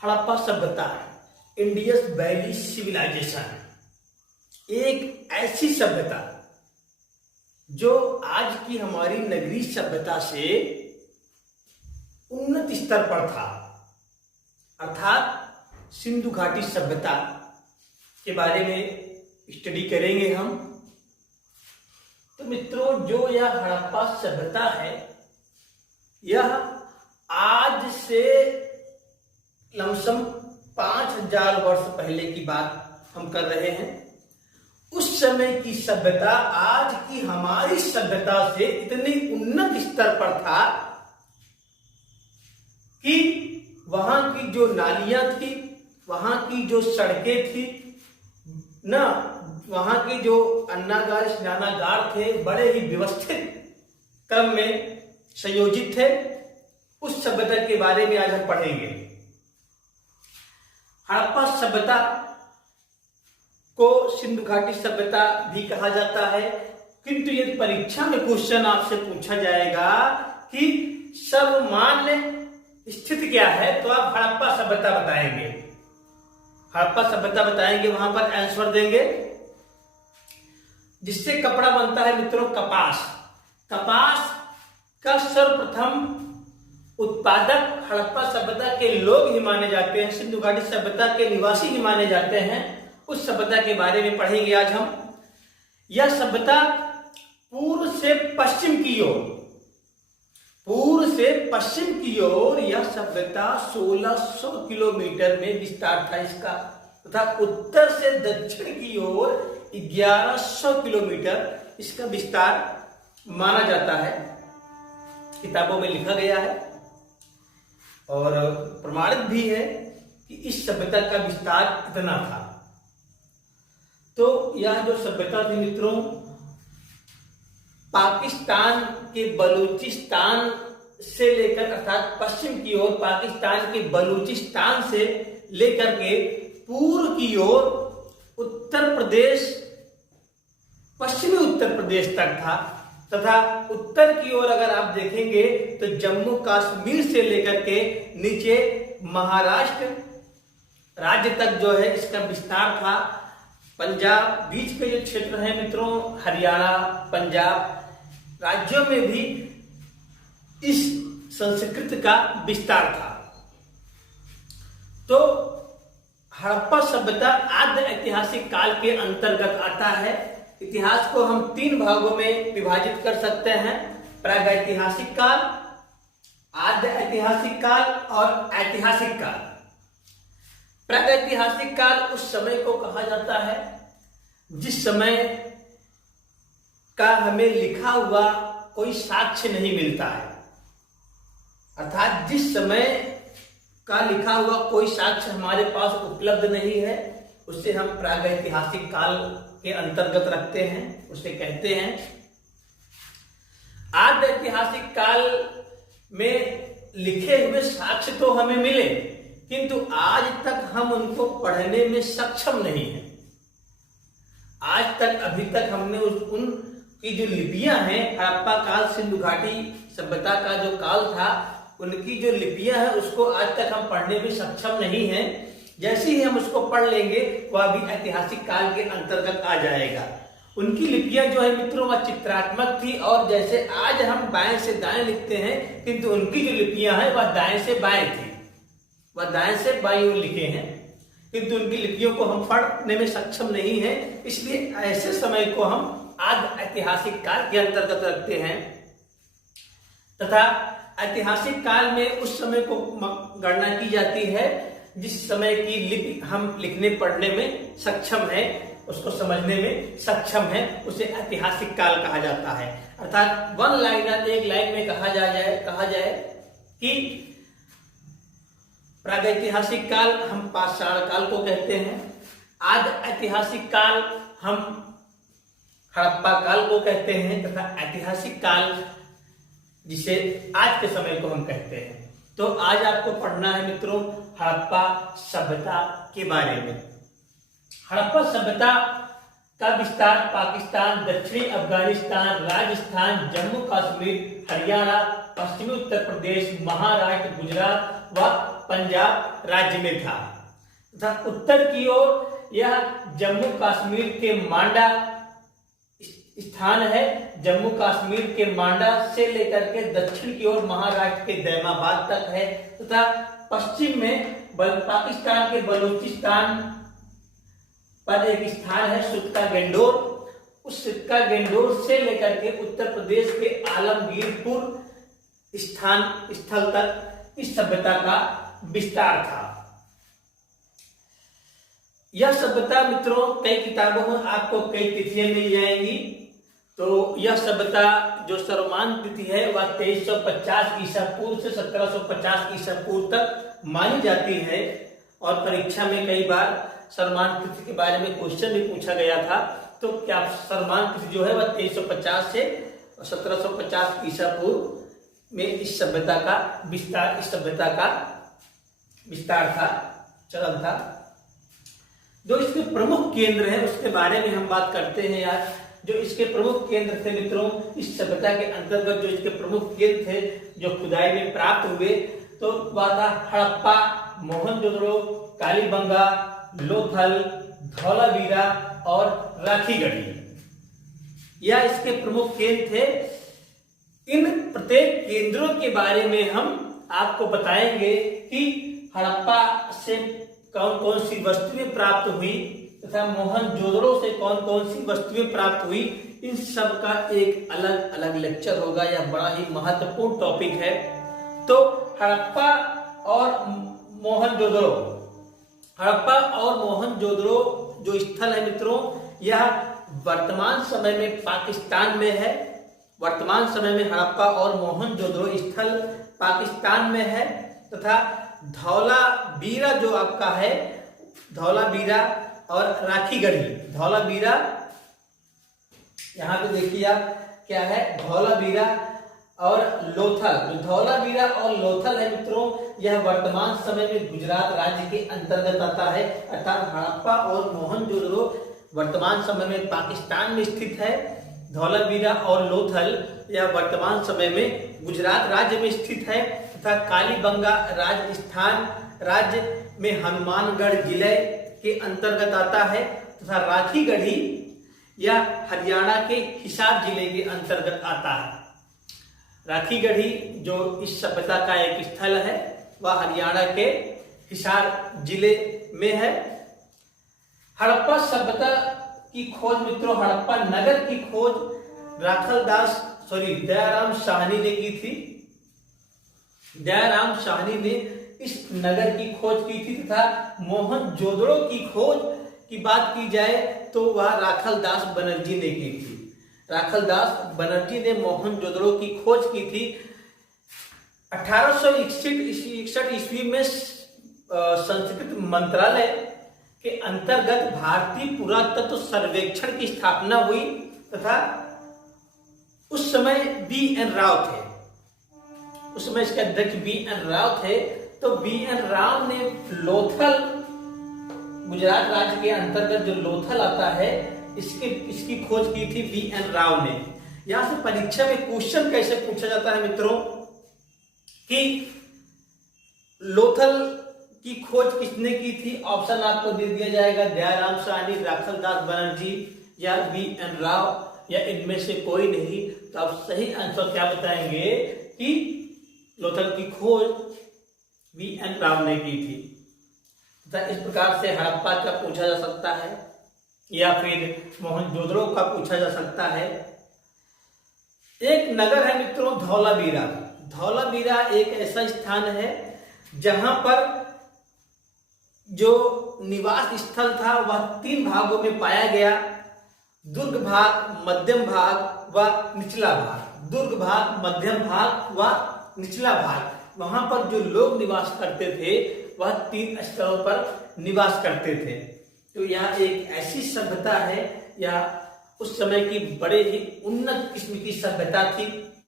हड़प्पा सभ्यता, Indians valley civilisation, एक ऐसी सभ्यता जो आज की हमारी नगरीय सभ्यता से उन्नत स्तर पर था, अर्थात सिंधु घाटी सभ्यता के बारे में स्टडी करेंगे हम। तो मित्रों, जो यह हड़प्पा सभ्यता है, यह आज से लमसम 5000 वर्ष पहले की बात हम कर रहे हैं। उस समय की सभ्यता आज की हमारी सभ्यता से इतनी उन्नत स्तर पर था कि वहां की जो नालियां थी, वहां की जो सड़कें थी ना, वहां के जो अन्नागार स्नानागार थे, बड़े ही व्यवस्थित क्रम में संयोजित थे। उस सभ्यता के बारे में आज हम पढ़ेंगे। हड़प्पा सभ्यता को सिंधु घाटी सभ्यता भी कहा जाता है, किंतु यदि परीक्षा में क्वेश्चन आपसे पूछा जाएगा कि सर्वमान्य स्थिति क्या है, तो आप हड़प्पा सभ्यता बताएंगे। हड़प्पा सभ्यता बताएंगे, वहां पर आंसर देंगे। जिससे कपड़ा बनता है मित्रों, कपास। कपास का सर्वप्रथम उत्पादक हड़प्पा सभ्यता के लोग ही माने जाते हैं, सिंधु घाटी सभ्यता के निवासी ही माने जाते हैं। उस सभ्यता के बारे में पढ़ेंगे आज हम। यह सभ्यता पूर्व से पश्चिम की ओर, पूर्व से पश्चिम की ओर यह सभ्यता 1600 किलोमीटर में विस्तार था इसका, तथा उत्तर से दक्षिण की ओर 1100 किलोमीटर इसका विस्तार माना जाता है। किताबों में लिखा गया है और प्रमाणित भी है कि इस सभ्यता का विस्तार इतना था। तो यह जो सभ्यता थी मित्रों, पाकिस्तान के बलूचिस्तान से लेकर, अर्थात पश्चिम की ओर पाकिस्तान के बलूचिस्तान से लेकर के पूर्व की ओर उत्तर प्रदेश, पश्चिमी उत्तर प्रदेश तक था, तथा उत्तर की ओर अगर आप देखेंगे तो जम्मू कश्मीर से लेकर के नीचे महाराष्ट्र राज्य तक जो है इसका विस्तार था। पंजाब, बीच के जो क्षेत्र है मित्रों, हरियाणा, पंजाब राज्यों में भी इस संस्कृति का विस्तार था। तो हड़प्पा सभ्यता आद्य ऐतिहासिक काल के अंतर्गत आता है। इतिहास को हम 3 भागों में विभाजित कर सकते हैं: प्रागैतिहासिक काल, आद्य ऐतिहासिक काल और ऐतिहासिक काल। प्रागैतिहासिक काल उस समय को कहा जाता है जिस समय का हमें लिखा हुआ कोई साक्ष्य नहीं मिलता है, अर्थात जिस समय का लिखा हुआ कोई साक्ष्य हमारे पास उपलब्ध नहीं है, उससे हम प्रागैतिहासिक काल के अंतर्गत रखते हैं, उसे कहते हैं। आद्य ऐतिहासिक काल में लिखे हुए साक्ष्य तो हमें मिले, किंतु आज तक हम उनको पढ़ने में सक्षम नहीं हैं। आज तक, अभी तक हमने उनकी जो लिपियां हैं, हड़प्पा काल, सिंधु घाटी सभ्यता का जो काल था, उनकी जो लिपियां हैं उसको आज तक हम पढ़ने में सक्षम नहीं हैं। जैसे ही हम उसको पढ़ लेंगे वह भी ऐतिहासिक काल के अंतर्गत आ जाएगा। उनकी लिपियां जो है मित्रों वह चित्रात्मक थी, और जैसे आज हम बाएं से दाएं लिखते हैं, किंतु उनकी जो लिपियां हैं वह दाएं से बाएं थी, वह दाएं से बाईं ओर लिखे हैं, किंतु उनकी लिपियों को हम पढ़ने में सक्षम नहीं है। इसलिए ऐसे समय को हम आद्य ऐतिहासिक काल के अंतर्गत रखते हैं। तथा ऐतिहासिक काल में उस समय को गणना की जाती है जिस समय की लिपि हम लिखने पढ़ने में सक्षम है, उसको समझने में सक्षम है, उसे ऐतिहासिक काल कहा जाता है। अर्थात वन लाइनर, एक लाइन में कहा जाए कि प्रागैतिहासिक काल हम पाषाण काल को कहते हैं, आद्य ऐतिहासिक काल हम हड़प्पा काल को कहते हैं, तथा ऐतिहासिक काल जिसे आज के समय को हम कहते हैं। तो आज आपको पढ़ना है मित्रों हड़प्पा सभ्यता के बारे में। हड़प्पा सभ्यता का विस्तार पाकिस्तान, दक्षिणी अफगानिस्तान, राजस्थान, जम्मू कश्मीर, हरियाणा, पश्चिमी उत्तर प्रदेश, महाराष्ट्र, गुजरात व पंजाब राज्य में था तथा उत्तर की ओर यह जम्मू कश्मीर के मांडा स्थान है। जम्मू कश्मीर के मांडा से लेकर के दक्षिण की ओर महाराष्ट्र के दैमाबाद तक है तथा पश्चिम में पाकिस्तान के बलूचिस्तान पर एक स्थान है सिक्का गेंडोर। उस सिक्का गेंडोर से लेकर के उत्तर प्रदेश के आलमगीरपुर स्थल तक इस सभ्यता का विस्तार था। यह सभ्यता मित्रों कई किताबों में आपको कई तिथियां मिल जाएंगी। तो यह सभ्यता जो सर्वमान्य तिथि है वह 2350 ईसा पूर्व से 1750 ईसा पूर्व तक मानी जाती है। और परीक्षा में कई बार सर्वमान्य तिथि के बारे में क्वेश्चन भी पूछा गया था। तो क्या सर्वमान्य तिथि जो है वह 2350 से 1750 ईसा पूर्व में इस सभ्यता का विस्तार था, चलन था। जो इसके प्रमुख केंद्र है उसके बारे में हम बात करते हैं यार। जो इसके प्रमुख केंद्र थे मित्रों, इस सभ्यता के अंतर्गत जो इसके प्रमुख केंद्र थे जो खुदाई में प्राप्त हुए, तो वह था हड़प्पा, मोहनजोदड़ो, कालीबंगा, लोथल, धौलावीरा और राखीगढ़ी। यह इसके प्रमुख केंद्र थे। इन प्रत्येक केंद्रों के बारे में हम आपको बताएंगे कि हड़प्पा से कौन कौन सी वस्तुएं प्राप्त हुई तथा मोहनजोदड़ो से कौन कौन सी वस्तुएं प्राप्त हुई। इन सब का एक अलग अलग लेक्चर होगा। यह बड़ा ही महत्वपूर्ण टॉपिक है। तो हड़प्पा और मोहनजोदड़ो जो स्थल है मित्रों, यह वर्तमान समय में पाकिस्तान में है। वर्तमान समय में हड़प्पा और मोहनजोदड़ो स्थल पाकिस्तान में है तथा धौलावीरा जो आपका है, धौलावीरा और राखीगढ़ी। धौलावीरा यहाँ पे देखिए आप क्या है, धौलावीरा और लोथल। जो धौलावीरा और लोथल है मित्रों, यह वर्तमान समय में गुजरात राज्य के अंतर्गत आता है। अर्थात हड़प्पा और मोहनजोदड़ो वर्तमान समय में पाकिस्तान में स्थित है। धौलावीरा और लोथल यह वर्तमान समय में गुजरात राज्य में स्थित है तथा कालीबंगा राजस्थान राज्य में हनुमानगढ़ जिले के अंतर्गत आता है तथा राखीगढ़ी यह हरियाणा के हिसार जिले के अंतर्गत आता है। राखीगढ़ी जो इस सभ्यता का एक स्थल है वह हरियाणा के हिसार जिले में है। हड़प्पा सभ्यता की खोज मित्रों, हड़प्पा नगर की खोज दयाराम साहनी ने की थी। दयाराम साहनी ने इस नगर की खोज की थी तथा मोहनजोदड़ो की खोज की बात की जाए तो वह राखलदास बनर्जी ने की थी। राखलदास बनर्जी ने मोहनजोदड़ो की खोज की थी। 1861 ईस्वी में संस्कृत मंत्रालय के अंतर्गत भारतीय पुरातत्व सर्वेक्षण की स्थापना हुई तथा उस समय B.N. राव थे। उस समय इसके अध्यक्ष B.N. राव थे। तो B.N. राव ने लोथल, गुजरात राज्य के अंतर्गत जो लोथल आता है, इसकी खोज की थी B.N. राव ने। यहां से परीक्षा में क्वेश्चन कैसे पूछा जाता है मित्रों कि लोथल की खोज किसने की थी। ऑप्शन आपको दे दिया जाएगा, दयाराम साहनी, राखलदास बनर्जी या B.N. राव या इनमें से कोई नहीं। तो आप सही आंसर क्या बताएंगे कि लोथल की खोज B.N. राव ने की थी। तो इस प्रकार से हड़प्पा का पूछा जा सकता है या फिर मोहनजोदड़ो का पूछा जा सकता है। एक नगर है मित्रों धौलावीरा। धौलावीरा एक ऐसा स्थान है जहां पर जो निवास स्थल था वह 3 भागों में पाया गया, दुर्ग भाग, मध्यम भाग व निचला भाग। दुर्ग भाग, मध्यम भाग व निचला भाग। वहां पर जो लोग निवास करते थे वह 3 स्तरों पर निवास करते थे। तो यह एक ऐसी सभ्यता है या उस समय की बड़े ही उन्नत किस्म की सभ्यता थी।